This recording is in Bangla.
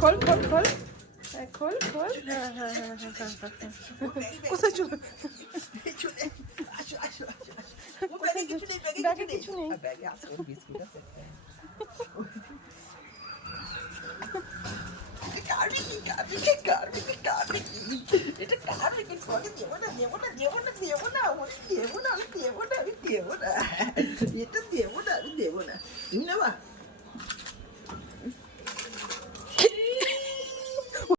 খোল খোল খোল খোল খোল। হ্যাঁ হ্যাঁ হ্যাঁ হ্যাঁ হ্যাঁ হ্যাঁ। কোথায় চলে? ব্যাগে কিছু নেই। এটা দেবো না, আমি দেবো না। তুমি নেবা?